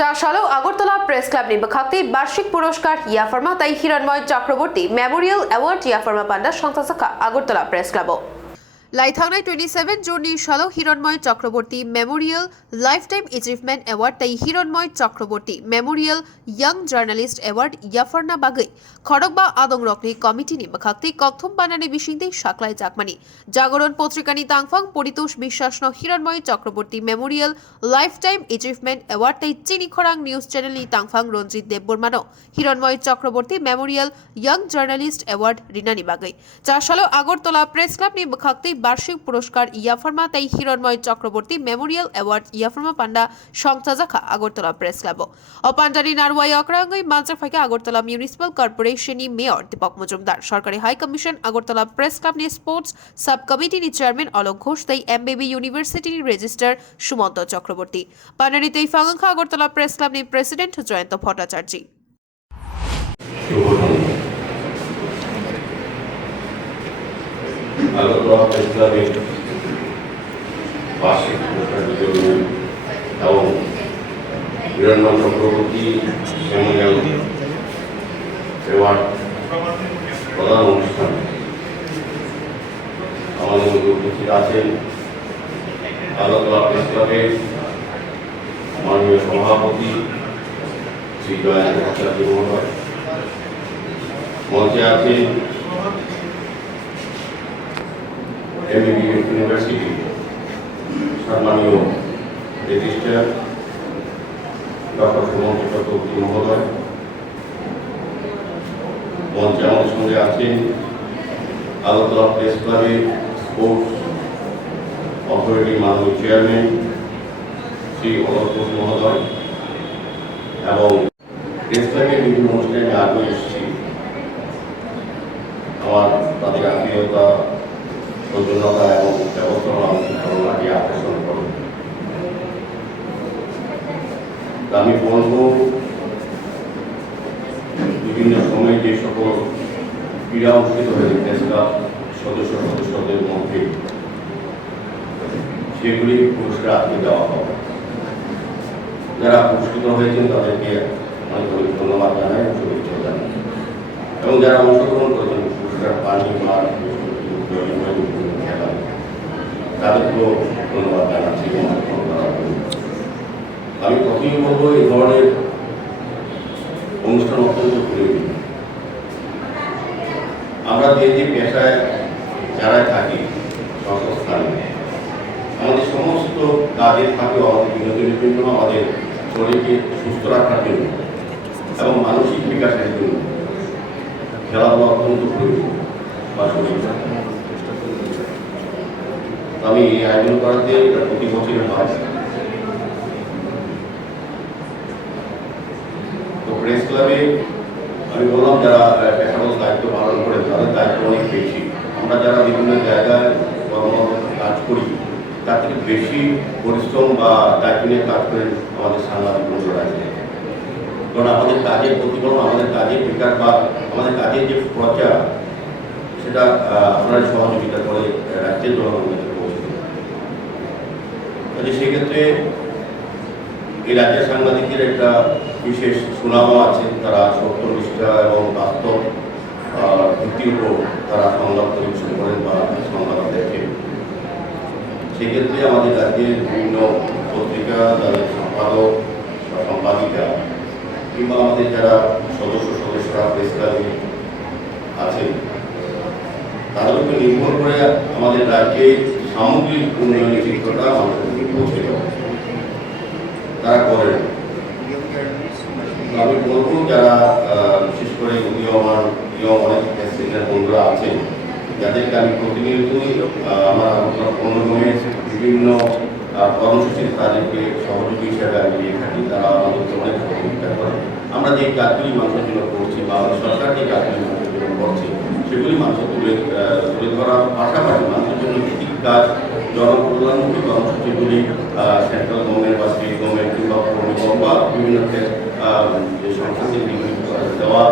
চাষালো Agartala press club নির্বাখাতে বার্ষিক পুরস্কার ইয়াফার্মা তাই হিরণময় চক্রবর্তী মেমোরিয়াল অ্যাওয়ার্ড ইয়াফার্মা পান্ডা সংস্থা শাখা আগরতলা প্রেস ক্লাব লাইথাংনায় 27 জুন সালো Hiranmoy Chakraborty memorial lifetime achievement award তাই Hiranmoy Chakraborty memorial young journalist award ইয়াফার্না বাগৈ খড়গবা আদং রকনি কমিটি নিবাখাতে কথম বানানে বিশিংতে সাকলাই চাকমানি জাগরণ পত্রিকানি তাংফাং পরিতোষ বিশ্বাসন Hiranmoy Chakraborty memorial lifetime achievement award তাই চিনি খরাং নিউজ চ্যানেলনি তাংফাং রঞ্জিত দেববর্মানো Hiranmoy Chakraborty memorial young journalist award রিনানি বাগৈ 4 সালো আগরতলা প্রেস ক্লাব নিবাখাতে বার্ষিক পুরস্কার ইয়াফার্মা তাই হিরণময় চক্রবর্তী মেমোরিয়াল অ্যাওয়ার্ড ইয়াফার্মা পান্ডা সংস্থা শাখা আগরতলা প্রেস ক্লাব অপান্ডারি নারওয়াই অকরাঙ্গই মানচাফাইকে আগরতলা মিউনিসিপাল কর্পোরেশননি মেয়র দীপক মজুমদার সরকারি high commission Agartala press club নি স্পোর্টস সাব কমিটিনি চেয়ারম্যান অলোক ঘোষ তাই MBB university registrar Sumanta Chakraborty পানারিতেই ফাঙ্গাঙ্খা আগরতলা প্রেস ক্লাব নি প্রেসিডেন্ট জয়ন্ত ভট্টাচার্য আগরতলা প্রেস ক্লাবের বার্ষিক পুরস্কার বিতরণ এবং হিরণময় চক্রবর্তী মেমোরিয়াল অ্যাওয়ার্ড প্রদান অনুষ্ঠান আমাদের মধ্যে উপস্থিত আছেন আগরতলা প্রেস ক্লাবের মাননীয় সভাপতি শ্রী জয়ন্ত ভট্টাচার্য মহোদয়, মঞ্চে আছেন এমবিবি ইউনিভার্সিটি সম্মানীয় রেজিস্ট্রার ডক্টর সুমন্ত চক্রবর্তী মহোদয়, মঞ্চে আমাদের সঙ্গে আছেন আগরতলা প্রেস ক্লাবের স্পোর্টস অথরিটির মাননীয় চেয়ারম্যান শ্রী অলোক ঘোষ মহোদয় এবং প্রেস ক্লাবের বিভিন্ন অনুষ্ঠানে আগে এসেছি। আমার তাদের আত্মীয়তা সৌজন্যতা এবং ব্যবস্থাপনা আমাকে ধারণাকে আকর্ষণ করে। আমি বলবো বিভিন্ন সময়ে যে সকল ক্রীড়া অনুষ্ঠিত হয়েছে প্রেস ক্লাব সদস্যদের মধ্যে সেগুলি পুরস্কার আজকে দেওয়া হবে। যারা পুরস্কৃত হয়েছেন তাদেরকে অনেক অনেক ধন্যবাদ জানাই, শুভেচ্ছা জানাই এবং যারা অংশগ্রহণ করেছেন পুরস্কার পানি বা তাদেরকেও ধন্যবাদ জানাচ্ছি। আমি প্রথমেই বলবো এই ধরনের অনুষ্ঠান অত্যন্ত প্রয়োজন। আমরা যে পেশায় যারা থাকি সংস্থানে আমাদের সমস্ত কাজের থাকেও আমাদের বিনোদনের জন্য, আমাদের শরীরকে সুস্থ রাখার জন্য এবং মানসিক বিকাশের জন্য খেলাধুলা অত্যন্ত প্রয়োজন বা শরীর। আমি এই আয়োজন করাতে প্রতি বছরের হয়। তো প্রেস ক্লাবে আমি বললাম যারা পেশাগত দায়িত্ব পালন করে তাদের দায়িত্ব অনেক বেশি। আমরা যারা বিভিন্ন জায়গায় কর্মরত কাজ করি তার থেকে বেশি পরিশ্রম বা দায়িত্ব নিয়ে কাজ করেন আমাদের সাংবাদিক বন্ধুরা। কারণ আমাদের কাজের প্রতিফলন, আমাদের কাজের বিকাশ বা আমাদের কাজের যে প্রচার সেটা আপনারা সহযোগিতা করে রাজ্যের জনগণকে পৌঁছে দেন। সেক্ষেত্রে এই রাজ্যের সাংবাদিকদের একটা বিশেষ সুনামও আছে। তারা সত্যনিষ্ঠা এবং বাস্তব ভিত্তির উপর তারা সংবাদ পরিবেশন করেন বা সংবাদ দেখেন। সেক্ষেত্রে আমাদের রাজ্যের বিভিন্ন পত্রিকা, তাদের সম্পাদক বা সম্পাদিকা কিংবা আমাদের যারা সদস্যরা প্রেস ক্লাবে আছেন তাদের উপর নির্ভর করে আমাদের রাজ্যে সামগ্রিক উন্নয়নের চিত্রটা মানুষের পৌঁছে দেওয়া তারা করেন। আমি বলবো যারা বিশেষ করে অনেক সিনিয়র বন্ধুরা আছেন যাদেরকে আমি প্রতিনিয়তই আমার অনুগমে বিভিন্ন কর্মসূচির তাদেরকে সহযোগী হিসেবে আমি নিয়ে থাকি। তারা আমাদেরকে অনেক সহযোগিতা করে। আমরা যে কাজগুলি মানুষের জন্য করছি বা সরকার যে কাজগুলি মানুষের জন্য করছে সেগুলি মানুষের তুলে ধরার পাশাপাশি মানুষের জন্য কী কাজ জনকল্যাণমুখী কর্মসূচিগুলি সেন্ট্রাল গভর্নমেন্ট বা স্টেট গভর্নমেন্ট কিংবা বা বিভিন্ন যে সংস্থাকে দেওয়া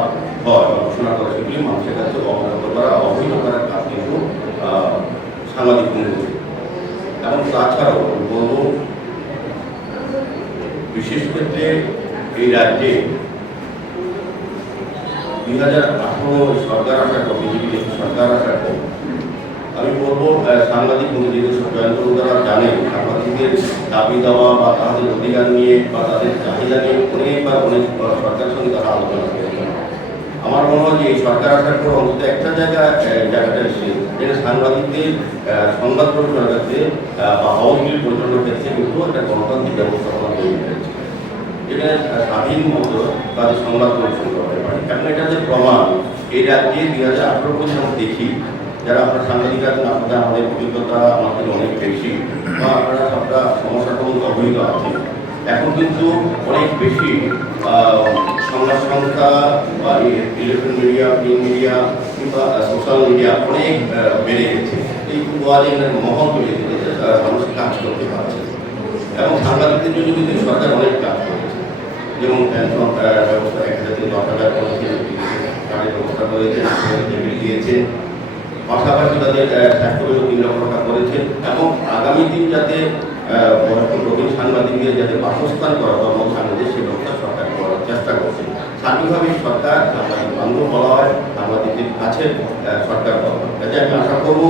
হয় বা ঘোষণা করা সেগুলি মানুষের কাছে অবগত করা, অবহিত করার কাজ কিন্তু সাংবাদিক অনুভূতি। এবং তাছাড়াও বলব বিশেষ ক্ষেত্রে এই রাজ্যে 2018 সরকার আসার পর বিজেপি সরকার আসার পর আমি বলবো সাংবাদিক যেহেতু জয়ন্তবাবু দ্বারা জানেন সাংবাদিকদের দাবি দেওয়া বা তাদের অধিকার নিয়ে বা তাদের চাহিদা নিয়ে অনেক সরকারের সঙ্গে তারা আলোচনা করেছেন। আমার মনে হয় যে এই সরকার আসার পর অন্তত একটা জায়গাটা এসে যেটা সাংবাদিকদের সংবাদ প্রচারের ক্ষেত্রে বা হাউসবিল পরিচালনার ক্ষেত্রে কিন্তু একটা গণতান্ত্রিক ব্যবস্থাপনা তৈরি হয়েছে, যেটা স্বাধীন মতো তাদের সংবাদ পরিবেশন করতে পারে। কারণ এটা যে প্রমাণ এই রাজ্যে 2018 পর্যন্ত আমরা দেখি যারা আপনার সাংবাদিক আছেন, আপনাদের আমাদের অভিজ্ঞতা আমাদের অনেক বেশি বা আপনারা সবটা সমস্যার মধ্যে অবহিত আছেন। এখন কিন্তু অনেক বেশি সংবাদ সংস্থা বা ইলেকট্রনিক মিডিয়া, প্রিন্ট মিডিয়া কিংবা সোশ্যাল মিডিয়া অনেক বেড়ে গেছে। এই ওয়ার্ডের মহল তৈরি হয়েছে, মানুষ কাজ করতে পারছে এবং সাংবাদিকদের জন্য কিন্তু সরকার অনেক কাজ করেছে, যেমন পেনশন ব্যবস্থা 1010 করেছে, কার্ডের ব্যবস্থা করেছে, দিয়েছেন, পাশাপাশি তাদের স্বাস্থ্যের 3 লক্ষ টাকা করেছেন এবং আগামী দিন যাতে প্রবীণ সাংবাদিকদের যাতে বাসস্থান করা সাংবাদিক সে ব্যবস্থা সরকার করার চেষ্টা করছে। সার্বিকভাবে সরকার সাংবাদিক বান্ধব বলা হয়, সাংবাদিকদের কাছে সরকার বলা হয়। কাজে আমি আশা করব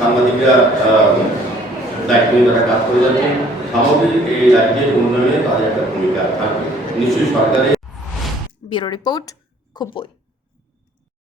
সাংবাদিকরা দায়িত্ব নিয়ে তারা কাজ করে যাচ্ছে, সামগ্রিক এই রাজ্যের উন্নয়নে তাদের একটা ভূমিকা থাকবে নিশ্চয়ই সরকারের। ব্যুরো রিপোর্ট, খুবই।